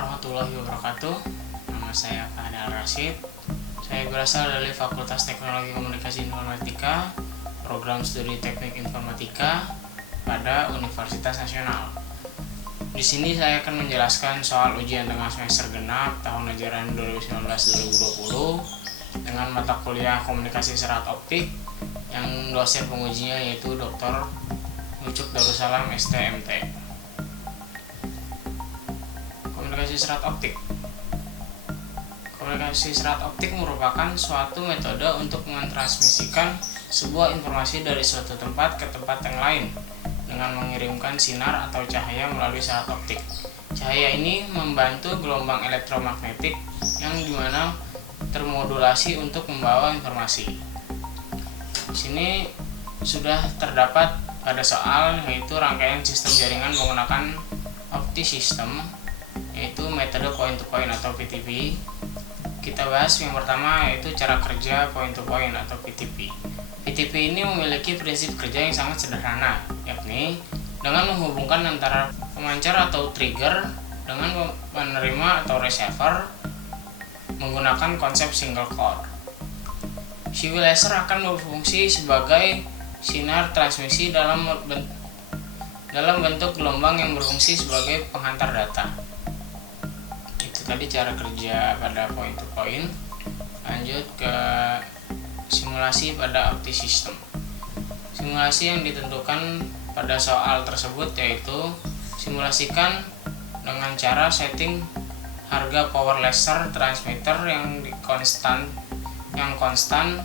warahmatullahi wabarakatuh. Nama saya Fahadal Rashid. Saya berasal dari Fakultas Teknologi Komunikasi Informatika, Program Studi Teknik Informatika pada Universitas Nasional. Di sini saya akan menjelaskan soal ujian tengah semester genap tahun ajaran 2019-2020 dengan mata kuliah Komunikasi Serat Optik yang dosen pengujinya yaitu Dr. Ucup Darussalam STMT. Komunikasi serat optik. Komunikasi serat optik merupakan suatu metode untuk mentransmisikan sebuah informasi dari suatu tempat ke tempat yang lain dengan mengirimkan sinar atau cahaya melalui serat optik. Cahaya ini membantu gelombang elektromagnetik yang dimana termodulasi untuk membawa informasi. Di sini sudah terdapat pada soal yaitu rangkaian sistem jaringan menggunakan optisystem, yaitu metode point to point atau PTP. Kita bahas yang pertama yaitu cara kerja point to point atau PTP. PTP ini memiliki prinsip kerja yang sangat sederhana, yakni dengan menghubungkan antara pemancar atau trigger dengan penerima atau receiver menggunakan konsep single core. CW laser akan berfungsi sebagai sinar transmisi dalam bentuk gelombang yang berfungsi sebagai penghantar data. Tadi cara kerja pada point to point. Lanjut ke simulasi pada optisystem. Simulasi yang ditentukan pada soal tersebut yaitu simulasikan dengan cara setting harga power laser transmitter yang konstan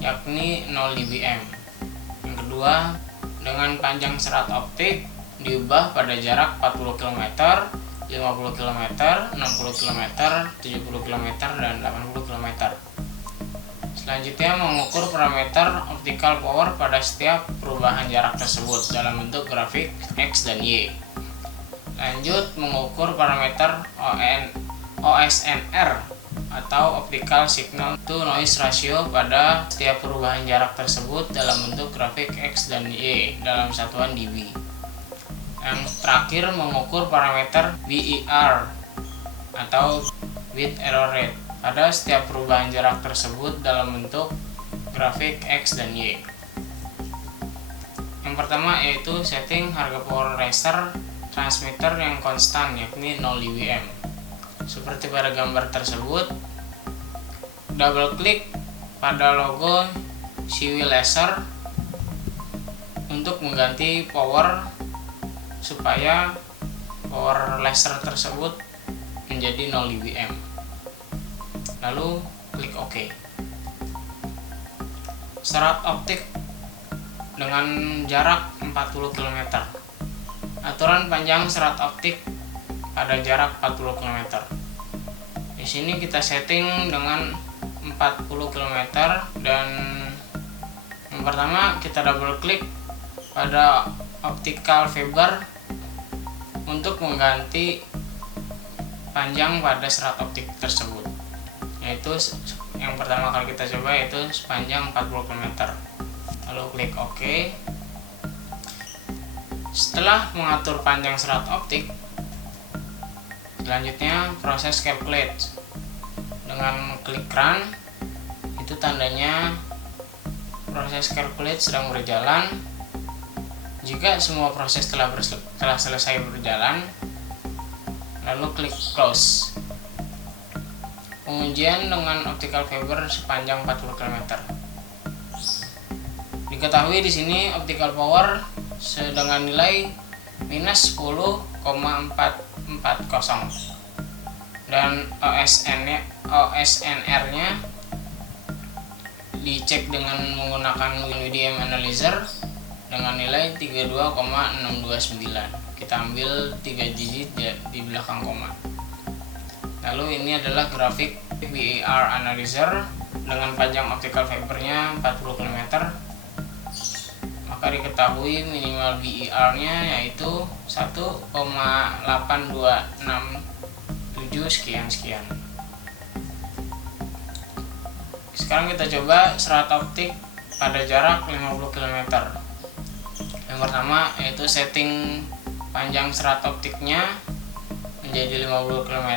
yakni 0 dBm. Yang kedua, dengan panjang serat optik diubah pada jarak 40 km, 50 km, 60 km, 70 km, dan 80 km. Selanjutnya mengukur parameter optical power pada setiap perubahan jarak tersebut dalam bentuk grafik X dan Y. Lanjut mengukur parameter OSNR atau optical signal to noise ratio pada setiap perubahan jarak tersebut dalam bentuk grafik X dan Y dalam satuan dB. Yang terakhir mengukur parameter BER atau bit error rate pada setiap perubahan jarak tersebut dalam bentuk grafik X dan Y. Yang pertama yaitu setting harga power laser transmitter yang konstan yakni 0 dBm. Seperti pada gambar tersebut, double klik pada logo CW laser untuk mengganti power supaya power laser tersebut menjadi 0 dBm. Lalu klik OK. Serat optik dengan jarak 40 km. Aturan panjang serat optik pada jarak 40 km. Di sini kita setting dengan 40 km dan yang pertama kita double klik pada optical fiber untuk mengganti panjang pada serat optik tersebut, yaitu yang pertama kali kita coba yaitu sepanjang 40 km. Lalu klik OK. Setelah mengatur panjang serat optik, selanjutnya proses calculate. Dengan klik run, itu tandanya proses calculate sedang berjalan. Jika semua proses telah selesai berjalan, lalu klik close. Pengujian dengan optical fiber sepanjang 40 km. Diketahui di sini optical power dengan nilai minus 10,440 dan OSNR-nya dicek dengan menggunakan WDM analyzer dengan nilai 32,629. Kita ambil 3 digit di belakang koma. Lalu ini adalah grafik BER analyzer dengan panjang optical fibernya 40 km. Maka diketahui minimal BER-nya yaitu 1,8267 sekian. Sekarang kita coba serat optik pada jarak 50 km. Yang pertama yaitu setting panjang serat optiknya menjadi 50 km.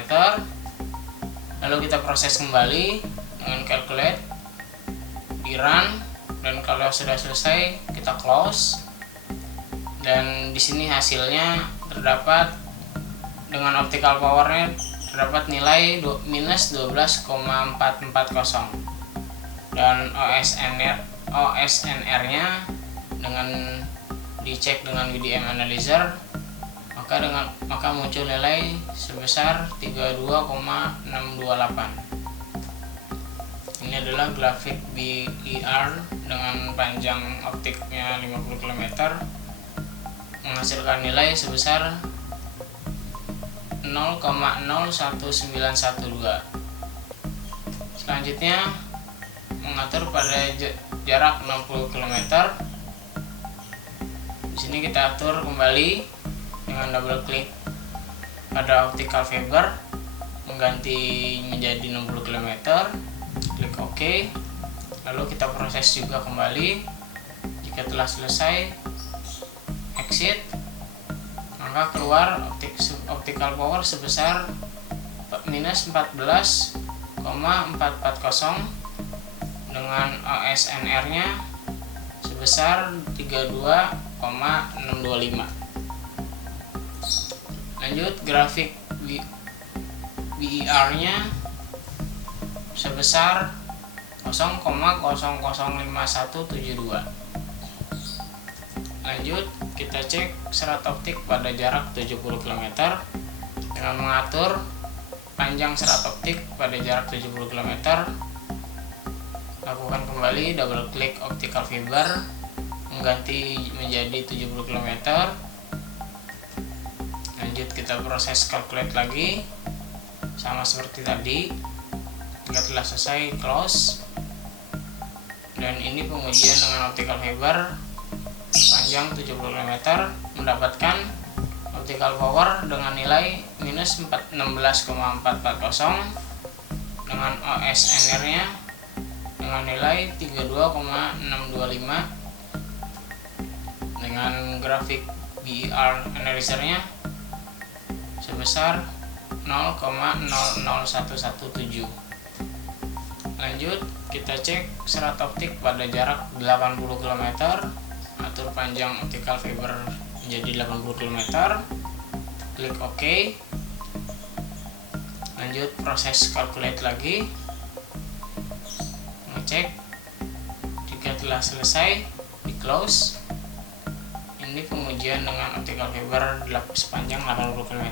Lalu kita proses kembali dengan calculate, di run, dan kalau sudah selesai kita close. Dan di sini hasilnya terdapat dengan optical powernya terdapat nilai minus 12,440, dan OSNR-nya dengan dicek dengan VDM Analyzer maka muncul nilai sebesar 32,628. Ini adalah grafik BER dengan panjang optiknya 50 km menghasilkan nilai sebesar 0,01912. Selanjutnya mengatur pada jarak 60 km. Di sini kita atur kembali dengan double klik pada optical fiber, mengganti menjadi 60 km. Klik OK. Lalu kita proses juga kembali. Jika telah selesai, exit, maka keluar optical power sebesar minus 14,440 dengan OSNR-nya sebesar 32,625. Lanjut, grafik BER-nya sebesar 0,005172. Lanjut, kita cek serat optik pada jarak 70 km dengan mengatur panjang serat optik pada jarak 70 km. Lakukan kembali double klik optical fiber, mengganti menjadi 70 km. Lanjut, kita proses calculate lagi sama seperti tadi. Jika telah selesai, close. Dan ini pengujian dengan optical fiber panjang 70 km mendapatkan optical power dengan nilai minus 16,440 dengan OSNR-nya dengan nilai 32,625 dengan grafik BER Analyzer-nya sebesar 0,00117. Lanjut, kita cek serat optik pada jarak 80 km. Atur panjang optical fiber menjadi 80 km. Klik OK. Lanjut, proses calculate lagi. Ngecek. Jika telah selesai, di close. Ini pengujian dengan optical fiber sepanjang 80 km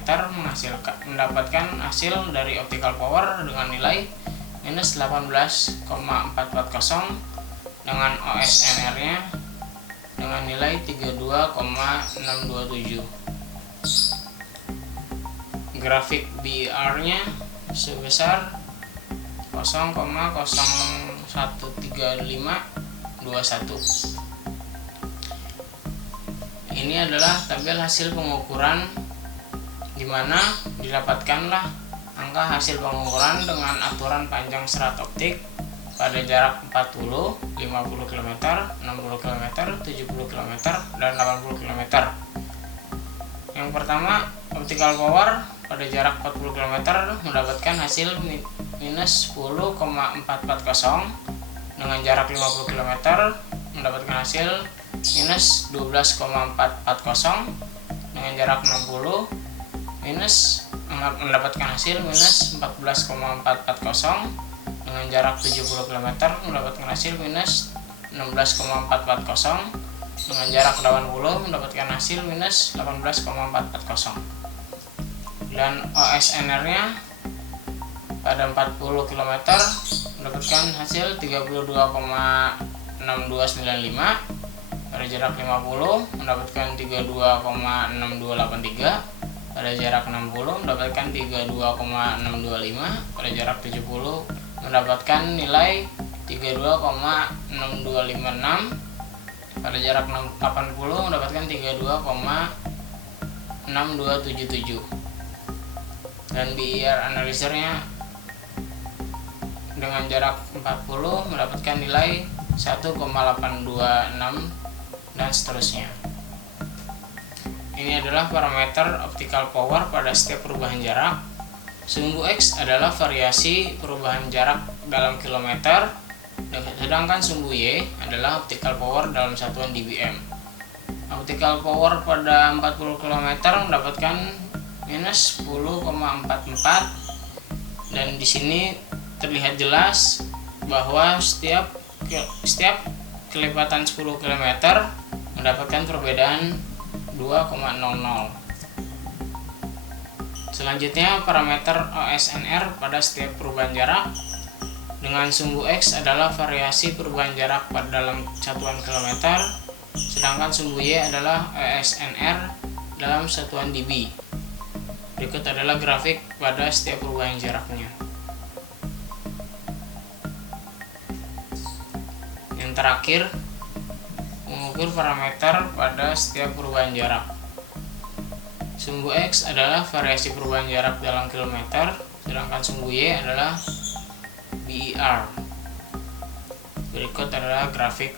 mendapatkan hasil dari optical power dengan nilai minus 18,440 dengan OSNR-nya dengan nilai 32,627. Grafik BER-nya sebesar 0,013521. Ini adalah tabel hasil pengukuran di mana didapatkanlah angka hasil pengukuran dengan aturan panjang serat optik pada jarak 40, 50 km, 60 km, 70 km, dan 80 km. Yang pertama, optical power pada jarak 40 km mendapatkan hasil minus 10,440 dengan jarak 50 km mendapatkan hasil minus 12,440 dengan jarak 60 mendapatkan hasil minus 14,440 dengan jarak 70 km mendapatkan hasil minus 16,440 dengan jarak 80 mendapatkan hasil minus 18,440. Dan OSNR-nya pada 40 km mendapatkan hasil 32,6295, pada jarak 50 mendapatkan 32,6283, pada jarak 60 mendapatkan 32,625, pada jarak 70 mendapatkan nilai 32,6256, pada jarak 80 mendapatkan 32,6277. Dan BER Analyzer-nya dengan jarak 40 mendapatkan nilai 1,826 dan seterusnya. ini adalah parameter optical power pada setiap perubahan jarak. Sumbu X adalah variasi perubahan jarak dalam kilometer, sedangkan sumbu Y adalah optical power dalam satuan dBm. Optical power pada 40 km mendapatkan minus 10,44, dan di sini terlihat jelas bahwa setiap kelipatan 10 km mendapatkan perbedaan 2,00. Selanjutnya parameter OSNR pada setiap perubahan jarak. Dengan sumbu X adalah variasi perubahan jarak pada dalam satuan kilometer, sedangkan sumbu Y adalah OSNR dalam satuan dB. Berikut adalah grafik pada setiap perubahan jaraknya. Yang terakhir, mengukur parameter pada setiap perubahan jarak. Sumbu X adalah variasi perubahan jarak dalam kilometer, sedangkan sumbu Y adalah BER. Berikut adalah grafik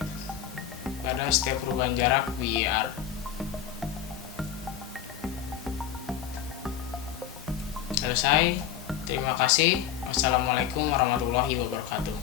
pada setiap perubahan jarak BER. Selesai. Terima kasih. Wassalamualaikum warahmatullahi wabarakatuh.